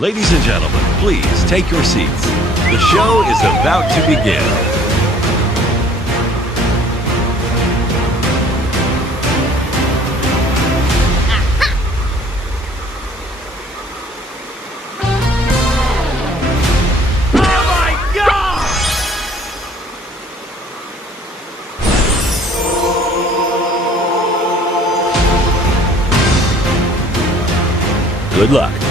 Ladies and gentlemen, please take your seats. The show is about to begin. Good luck.